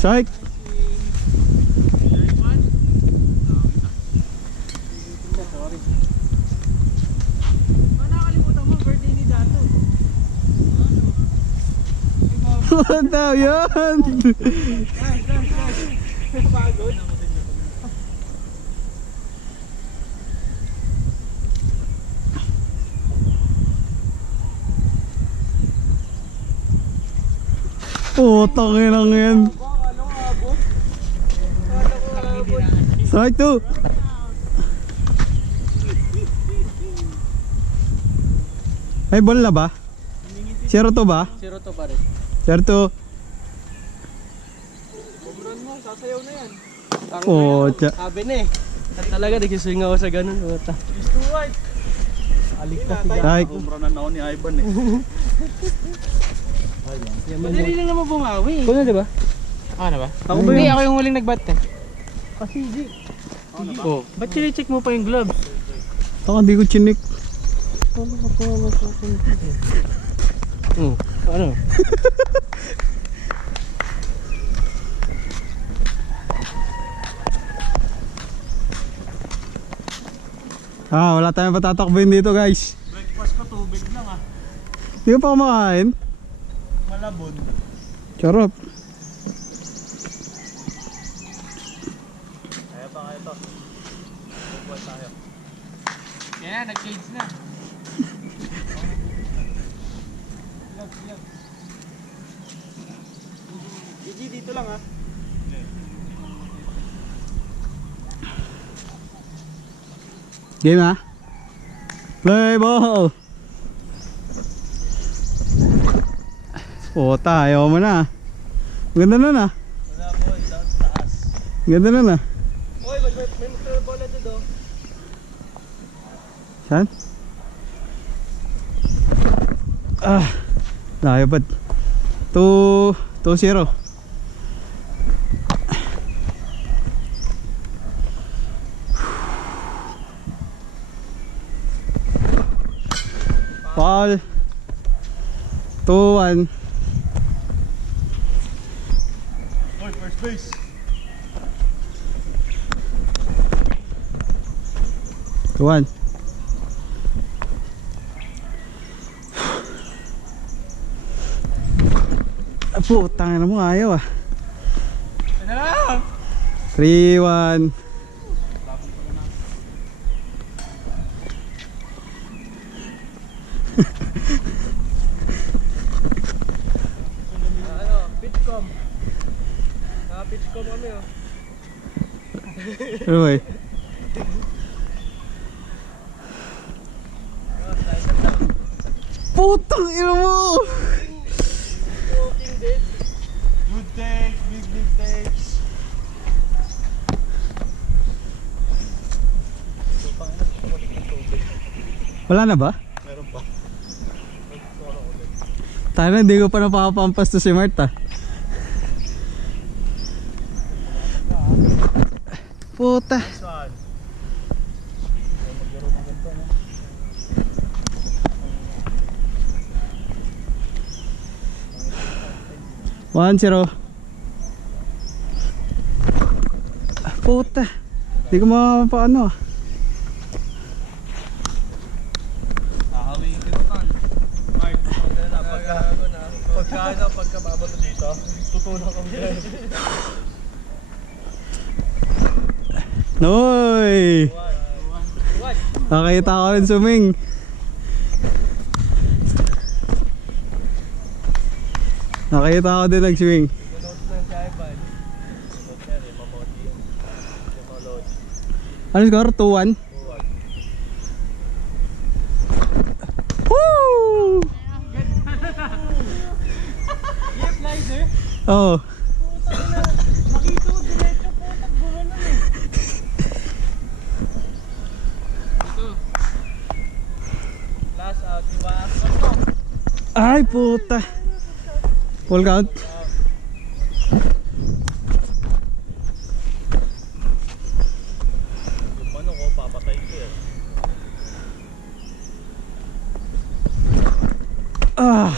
Psych! Nakakalimutan mo, birthday ni Dato. What daw yun? Pagod. Putang inang yan. Psych 2! Ay, ball na ba? 0-2 ba? 0-2 pa rin. 0-2. Sobrang mo, sasayaw na yan. Oh, tsa. Sabi na eh. Talaga, nag-swing ako sa ganun. Gusto white. Alik na siya. Psych. Umranan ako ni Ivan eh. Madali lang naman bumawi. Kuno diba? Ano ba? Ako ba Hindi, yun? ako yung huling nag-bat eh. Kasi G. Oh, ba't chine-check mo pa yung gloves? Taka di ko chinik. Ano? Wala tayong patatakbuhin dito guys. Breakfast ko tubig lang ah. Di ko pa kumakain. Malabon. Charot. Kaya pa kayo to. Breakfast tayo. Yan na, nag-cage na. Gigi dito lang ah. Game ha? Play ball! Puta, ayaw mo na. Ganda na na. Wala boy, down sa taas. Ganda na na. Oy, may magtrabola dito. Saan? Layo ba't? 2-0. Foul. 2-1. Oy, first base. Tuwan. Putang ina mo, ayaw ah. Ano lang? 3-1. Ano, pitchcom. Naka-pitchcom kami oh. Ano ba eh? Putang ina mo! Walking dead. Good takes, big takes. Wala na ba? Meron pa. Tayo na, hindi ko pa napapampas to si Marta. Puta. Saan? Maglaro ng ganito no? 1-0. Puta. Hindi ko mapaano ah. Hahawin yung tinutan. Mark, pagka babato dito, tutunan kami dyan. Noy! Nakita ko rin suming. Nakita ko din nag-swing. Ano score? 2-1? Woo! Oo. Makita ko diretso po, tagbuhan na eh. Ito. Last out, diba? Ay puta. Full count. Yung manok ko, papatayin ko eh. Ah.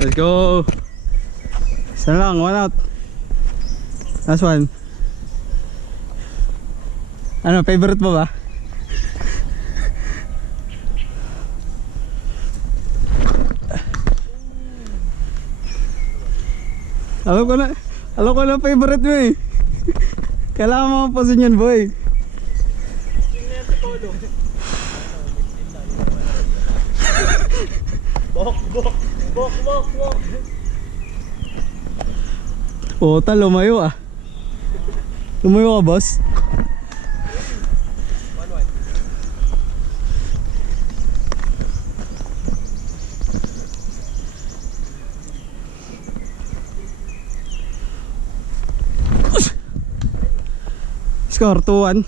Let's go. Isa lang, one out. Last one. Ano, favorite mo ba? Alam ko na favorite mo eh. Kailangan mo mapasin yan, boy. Bok. Puta, lumayo ah. Lumayo ka, boss. Score 2-1.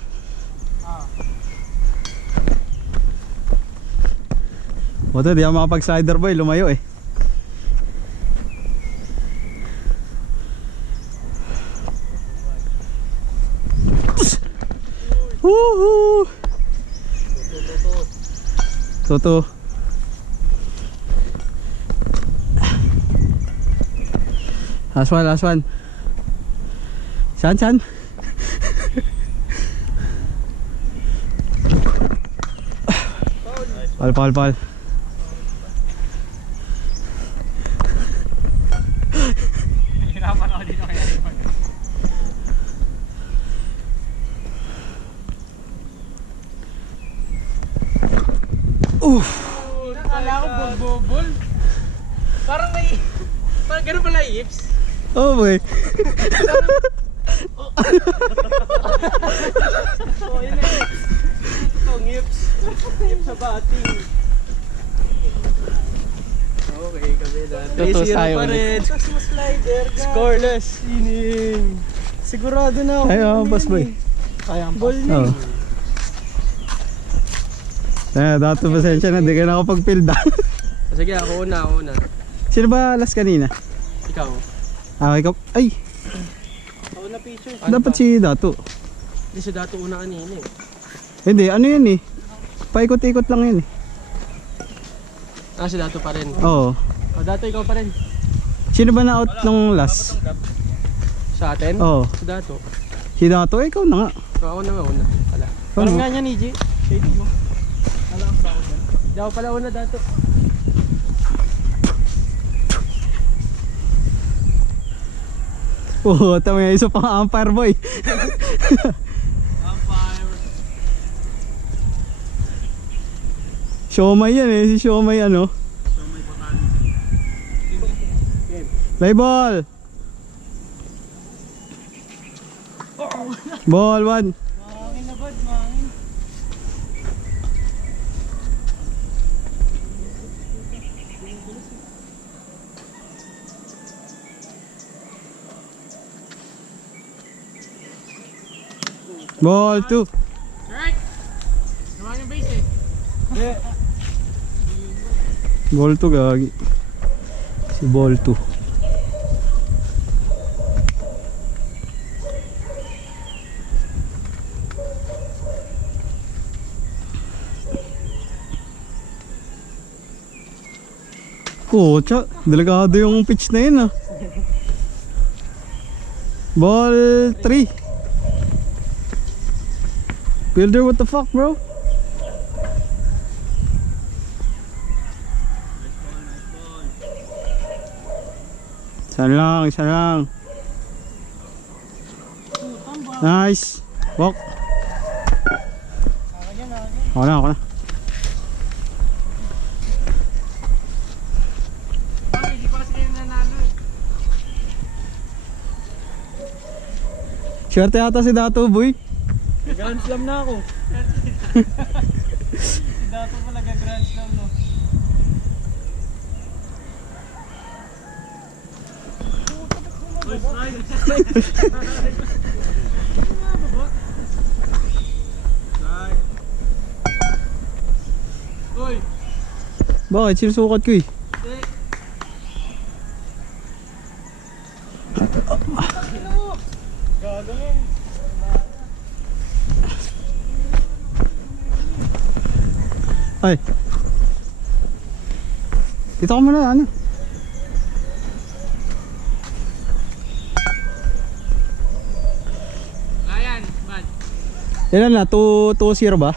Puta, di ako makapag-slider, boy. Lumayo eh. Woohoo! Toto. Last one. San? Pal. Hirapan ako dito kaya rin. Nakala ko bol. Parang ganun pala hips. Oh boy. Oh, yun na hips. Ito hips. Hips sa bating. Okay, kabila. Tutos tayo pa rin. Slider, guys. Scoreless. Ining. Sigurado na ako. Ay, boss boy. Kaya ang ball na. Oh. Dato pasensya na, di ka nakapag-field ah. Sige, ako una. Sino ba last kanina? Ikaw. Ikaw. Ay, Ako na picture. dapat si Dato. Hindi si Dato una kanina eh. Hindi, ano yun eh. Paikot-ikot lang yun eh. Si Dato pa rin. Oo. Dato, ikaw pa rin. Sino ba na-out nung last? Sa atin? Oo. Si Dato. Si Dato, ikaw na nga. Ako na nga una. Pala. Ano? Parang nga niya ni G. Shade mo. Alam ba ako dyan? Hindi ako pala una, Dato. Oo, tama yung isa pang umpire boy. Siomay yan eh, si Siomay ano. Play ball. Ball 1. Mangin na bad, mangin. Ball 2. Right! Naman yung base eh. Yeah. Ball 2 gagi. Si ball 2. Kocha, delikado yung pitch na yun ah. Ball 3. Fielder, what the fuck bro? Isa lang. Nice. Walk. Ako na. Hindi pa kasi kayo nanalo eh. Swerte yata si Dato boy. Grand Slam na ako. Si Dato pala Grand Slam no. Oy! Bakit? Sinusukat ko eh. Gagawin. Ay. Dito ka muna ano. Ilan na? 2-0 ba?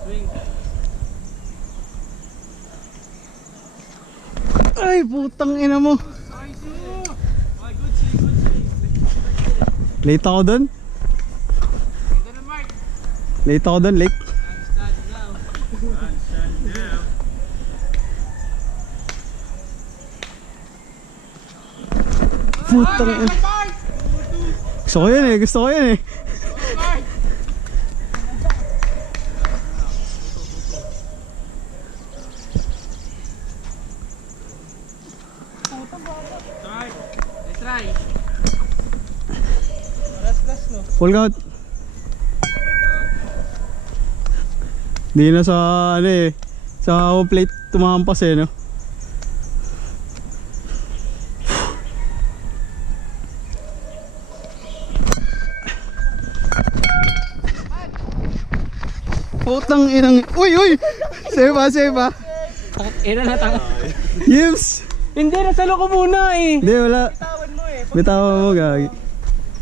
Swing. Ay, putang ina mo. Ay, good swing, good swing. Late ako dun. Ganda na, Mark. Late ako dun, late. Stand now. Putang ina. Gusto ko yun eh, gusto ko yun eh. Try. Let's try. Last, no? Full count. Di na sa ano eh. Sa home plate tumampas eh no. Putang inang. Uy! Seba. Ina na tanga. Yips! Hindi, nasalo ko muna eh. Hindi, wala. Bitawan mo eh. Bitawan mo, gagi.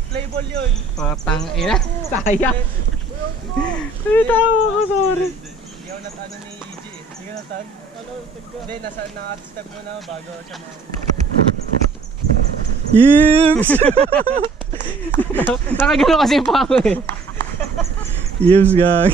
Play ball yun. Patang ina. Sayang. Bitawan ko, sorry. Hindi ako natano ni EG eh. Hindi ka natan? Hindi, naka-step mo na bago siya mga... Yips! Nakagano kasi pa ako eh. Yips, gagi.